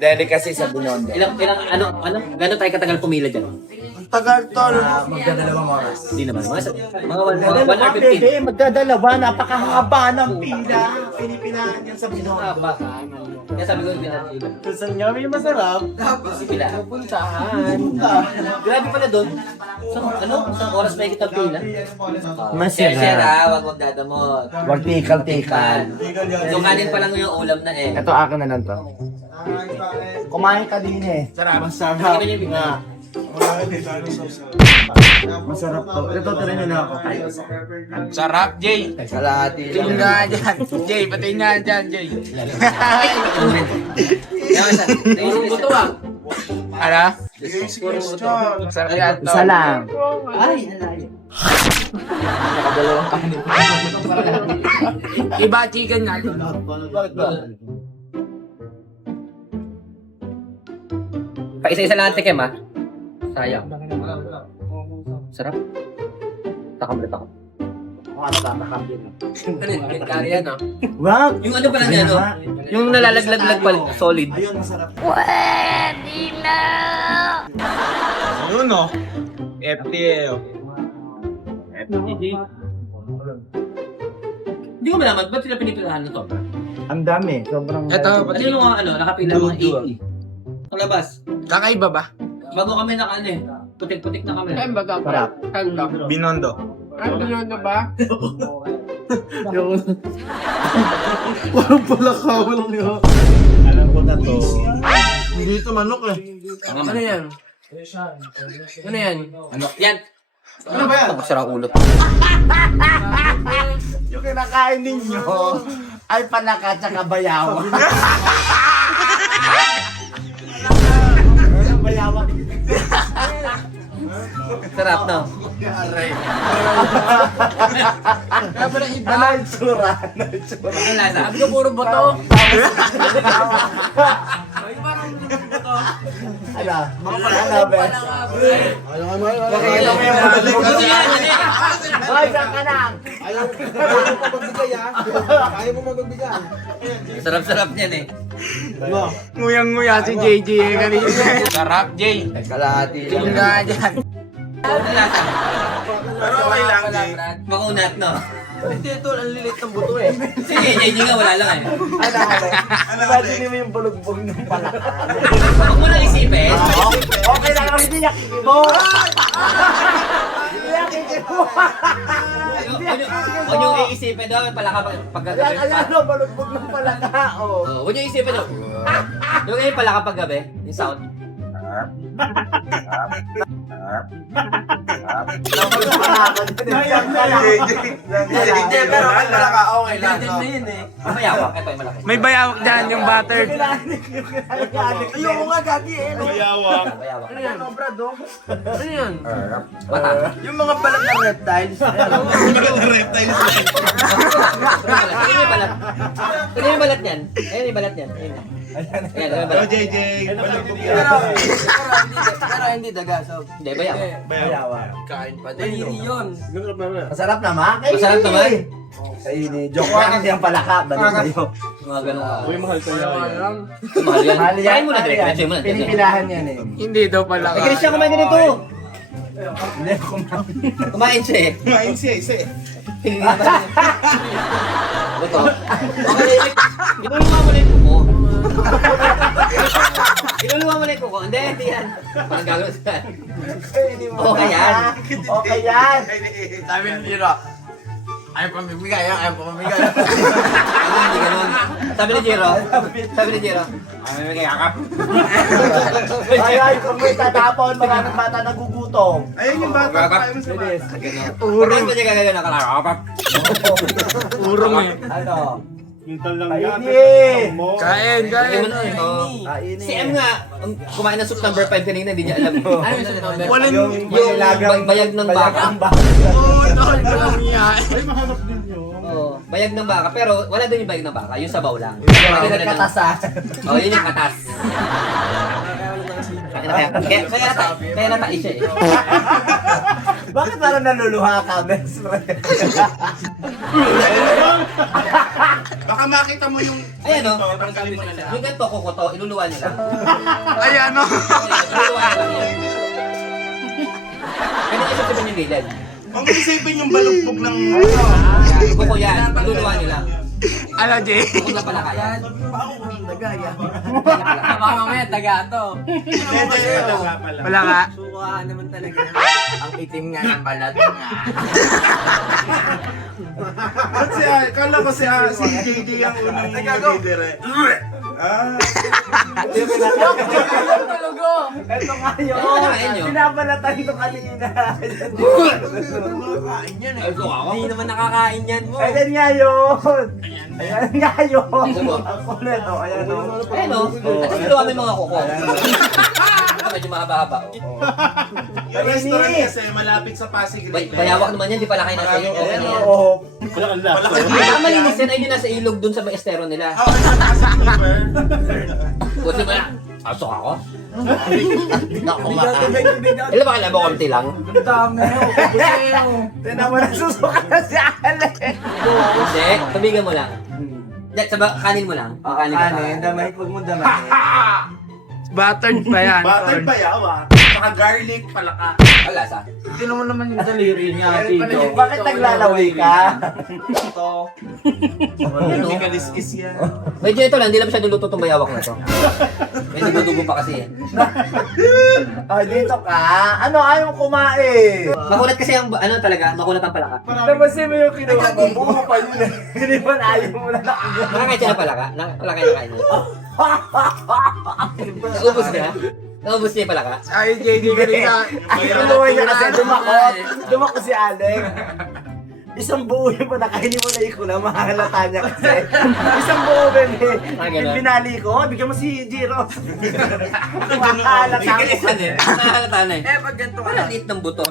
Delicacy sa Binondo. Gano'n tayo katagal pumila dyan? Tagal tol. Magdadalawang oras. Hindi naman. Mga 1 hour 15. Magdadalawa. Napakahaba ng pila. Pinipilahan yan sa Binondo. Kaya sabi ko, pinapila. Saan nga may masarap? Pila. Grabe pala doon. Isang oras pa kita pila. Masarap. Wag dadamot. Huwag tikal-tikal. Yung kanin pa lang yung ulam na eh. Ito akin na lang to. Kumain ka din eh. Sarap. Masarap. Masarap to. Ito tira nyo na ako. Sarap, Jay. Kalahati. Tingin nga dyan. Jay, pati nga dyan, Jay. Buto ah. Ano? Sarap yan. Isa lang. Iba chicken nga. Pa-isa-isa lang ang tikim ah. Sayang. Sarap. Takam ulit ako. Ano yun? Kari yan ah. Wag. Yung ano pala niya, no? Yung nalalaglag pa solid. Ayun, masarap. Ano no? FTL. Hindi ko malaman, ba't sila pinipilahan na to? Ang dami. Sobrang... Ito, Pati yung mga nakapila mga 80. Sa labas. kakaiba ba? Bago kami putik-putik na kami. Sarap. Binondo. Binondo ba? Walang pala ka. Walang nga. Alam ko na to. Hindi ito manok eh. Ano yan? Ano yan? Yan! Ano ba yan? Sira ulo. Yung kinakain ninyo ay panaka tsaka bayaw. Bayaw. Sarap no? Kaya pala iba. Ano yung tsura? Ano yung tsura? Ang lasa. Sabi ko puro boto. Ano? Ano ba? Nakikita mo yung Hoy, saan ka na? Sarap-sarap niyan eh. Nguyang-nguya si JJ eh kanina. Sarap, Jay. Kalahati Tingin nga dyan. Ang lasa. Pero okay lang, Jay. Makunat no? Hindi ito, ang lilit ng buto eh. Sige, JJ nga wala lang eh. Imagine mo yung bulugbog ng palaka. Huwag mo nang isipin. Okay na kami din yakin mo. Yakin mo. Huwag niyong iisipin daw, may palaka pagkagabi. Ayan o, bulugbog ng palaka. Huwag niyong iisipin daw. Yung ngayon palaka paggabi, yung sound. Hindi, pero ang palaka okay lang. Mayawak, ito yung malaki. May bayawak dyan yung butter. Ayoko nga, gagi eh. Bayawak. Mayawak. Ano yan? Ano yan? Mata. Yung mga balat ng reptiles. Tingnan yung balat. Tingnan yung balat niyan. Ayun yung balat niyan. Ayun yung balat. JJ. Pero hindi daga. So, Hindi, bayawak. Bayawan. kain pa din. Yun. Masarap naman. Masarap naman. Kainin. Joke lang kasi ang palaka. Balik sa'yo. Mga ganun ka. mahal Mahal yan. Mahal yan. Kain mo na direct. Diretso mo na. Pinipilahan yan eh. Hindi daw pala. Eh, Christian, kumain ganito. Hindi ako kumain. Kumain siya eh. Kumain siya, isa eh. Tingin naman. Ito. Okay, inuluwa mo na yung kuko. Inuluwa mo na yung kuko. Hindi yan. Parang gagawin sa Okay yan. Okay yan. Sabi ni Jiro, ayaw pamimigay, ayaw pamimigay. Hindi ganun. Sabi ni Jiro. Ay, may kayakap. Ay, kung may tatapon, maraming bata nagugutom. Ayun yung bata. Urong. Pwede ka gagawin ng kalakap. Urong eh. Ano? Kainin! Kain, kain. Kainin. Si M nga, kumain ng soup number 5 kanina, hindi niya alam. Ano yung sa number? Walang Yung bayag ng baka. Oo, nakalong yan. Oo, bayag ng baka. Pero wala doon yung bayag ng baka, yung sabaw lang. Katasan. Oo, yun yung katas. Kaya natai siya eh. Bakit parang naluluha ka, best friend? Baka makita mo yung... Ayan o. Tanggalin mo na lang. Yung ganito, kukuto, iluluwa niya lang. Ay, ano? Iluluwa niya lang yan. Kaya isipin yung gilid. Kung isipin yung balugbog ng... Kuko yan, iluluwa niya lang. Ano, Jay? Kuko na pala kaya. Mamamaya, taga to. Wala ka. Suka naman talaga. Ang itim nga ng balat nga. Kasi, kala ko si JJ ang unang nagdidire. Tulugo! Ito nga yun. Ano nakain nyo? Binabalatan ko kanina. Ay, kung ako. Hindi naman nakakain yan mo. Ayan nga yun. Ayan nga yun. Subo. Ang kulit, oh. Ayan, oh. Ayan o. At iluluwa mo yung mga kuko. Medyo mahaba-haba o. Yung restaurant kasi malapit sa Pasig River. Bayawak naman yan, di pala kayo nasa ilog. Ayan, Ayan. Oo. Ang malinis yan, ayun yung nasa ilog dun sa may estero nila. Ako sa Pasig River. Buti mo na. Pasok ako? Naku ilan ba kailan mo konti lang? Tinan mo na susuka na si Ale. Hindi, tabigan mo lang. Hindi, kanin mo lang. O, kanin ka Kanin, pa. damay, huwag mo damay. Buttered pa yan. Butter pa yawa. Saka garlic palaka. Ang lasa. Hindi naman naman yung daliri niya, Tito. Bakit naglalaway ka? Ito. Hindi ka liskis yan. Medyo ito lang, hindi lang siya niluto itong bayawak na to. Medyo dudugo pa kasi eh. Oh, dito ka. Ano, ayaw kumain. Makulat kasi ang, ano talaga, makulat ang palaka. Nabasin mo yung kinuha mo. Buo pa yun eh. Hindi ba ayaw mo na nakagawa? Nakakain siya ng palaka? Palaka yung nakain niya. Naubos niya? Naubos niya yung palaka? Ay, JD kanina. Ay, kinuha niya kasi dumakot. Dumakot si Alec. Isang buo yung panakainin mo na iko na mahalata niya kasi. Isang buo, bebe. Ah, ganun? Binali ko, bigyan mo si Jiro. Mahalata Hindi kalisan eh. Nakakalata na eh. Pag ganito Parang liit ng buto.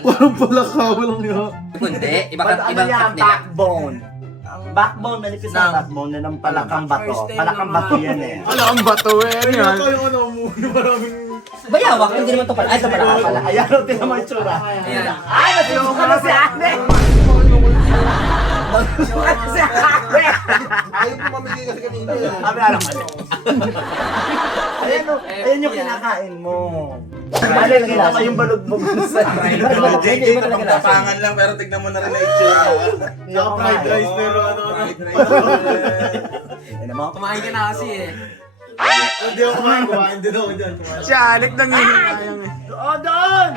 Walang palaka, walang niya. Hindi, ibang Ano ibang yan? cut nila. Backbone. Ang backbone, manipis ang backbone na ng palakang bato. First time Palakang na bato yan eh. Wala kang bato eh. Ano yan? Ito yung ano, yung maraming... Bayawak, hindi naman ito pala. Ay, ito pala. Pala, ayan o, tinan mo yung tsura. Ayan. Ay, nasinuka na si Ate! Nasinuka na si Ate! Ayaw po mamigay kasi kanina. Sabi alam ka Ayan o, ayan yung kinakain mo. Alin, kita mo yung balugbog sa JJ, kapag tapangan lang, pero tignan mo na rin na itsura. Yung fried rice, pero ano. Ayan mo. Kumain ka na kasi eh. Hindi ako kumain din ako dyan. Si Alec nang hinayang eh. Oo, doon!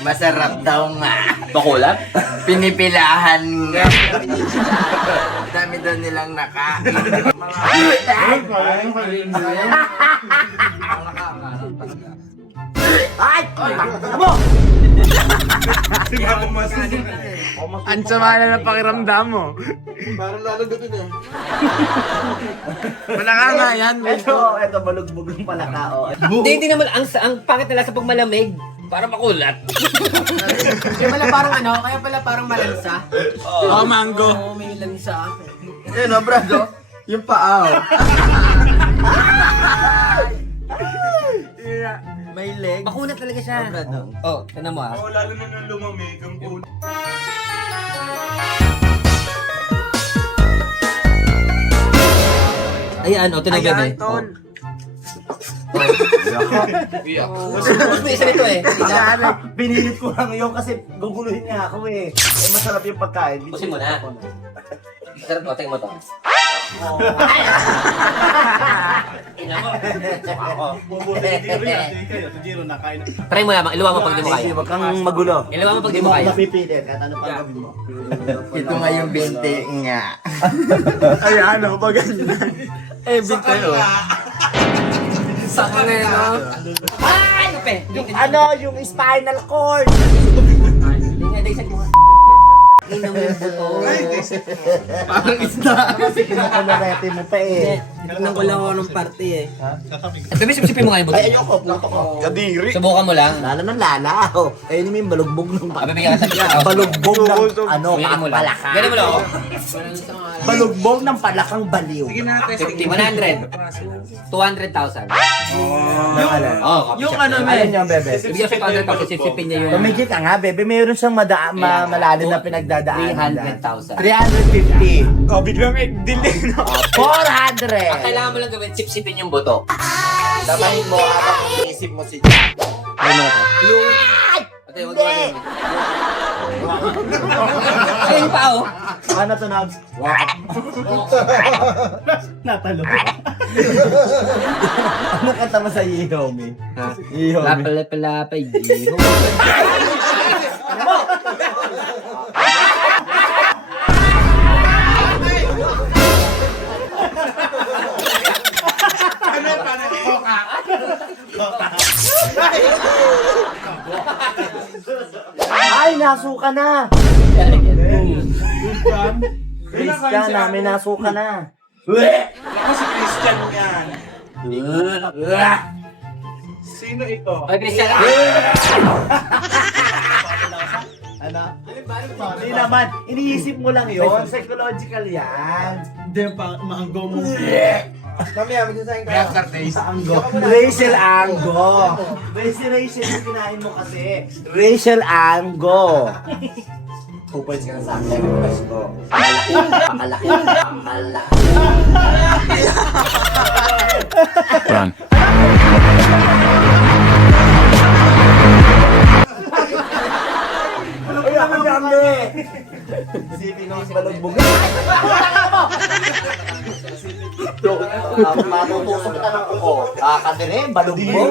Masarap daw nga. Bakulat? Pinipilahan nga. Dami daw nilang nakain. Ay! Ano mo? Ang sama na ng pakiramdam mo. Parang lalagutin eh. Wala ka nga yan. Ito, balugbog ng pala tao. Hindi naman. Ang pangit nila sa pag malamig. Para makulat. Kaya pala parang ano, kaya pala parang malansa. Oh, mango. Oo, may lansa. Yan o, brado. Yung paa. May leg. Makunat talaga siya. Oh, tignan mo ah. Oh, lalo na nung lumamig ang ulo. Ayan, o, tinagyan eh. Tol. Tapos may isa nito eh. Binilit ko lang yun kasi guguluhin niya ako eh. Eh, masarap yung pagkain. Pusin mo na. Sarap mo, tingin mo to. Ina mo. Ako. Try mo lamang, iluwa mo pag di mo kaya. Huwag kang magulo. Iluwa mo pag di mo kaya. Mapipilit kahit ano pang gawin mo. Ito nga yung binte nga. Ay, ano ba ganyan? Eh, big tayo. Saka ngayon, no? Ay, kape! Ano yung spinal cord? Hindi nga, dahil mo nga. Tingnan mo yung buto. Parang isda. Kasi kinakulorete mo pa eh. Tignan ko lang ako ng party eh. At sabi, sipsipin mo nga yung buto. Ay, ayoko, puto ko. Kadiri. Subukan mo lang. Lala ng lala. Oh, ayun mo yung balugbog ng Mabibigyan ka sa balugbog ng ano, Kuyain mo lang. palaka. Ganun mo lang ako. Balugbog ng palakang baliw. 50, 100. 200,000. Oh, Yung ano, Ayun yung bebe. Ibigyan siya 200,000, sipsipin niya yung... Tumigil ka nga, bebe. Mayroon siyang malalim na pinagdadaanan. dadaan. 300,000. 350. Oh, biglang delay na. 400. Ang kailangan mo lang gawin, sipsipin yung buto. Samahin mo habang iniisip mo si Jack. Ano ka? Ate, huwag Hindi. Ayun pa, oh. Ano to, Nabs? Natalo. Ano kanta mo sa Ihomi? Ihomi. Lapalapalapay, Jiho. Ay, nasuka na! Christian, namin nasuka na. Ako si Christian yan. Sino ito? Ay, Christian. Ano? Hindi naman, iniisip mo lang yun. Psychological yan. Hindi, maanggo mo. Mamaya, magsasayin ka. After taste. Rachel Ango. Rachel yung kinain mo kasi. Rachel Ango. 2 points ka na sa akin. Best ko. Pakalaki. Pakalaki. Run. Uy, ako dami! Isipin ko si Balugbog. Matutusok ka ng kuko. Kakadire, balugbog.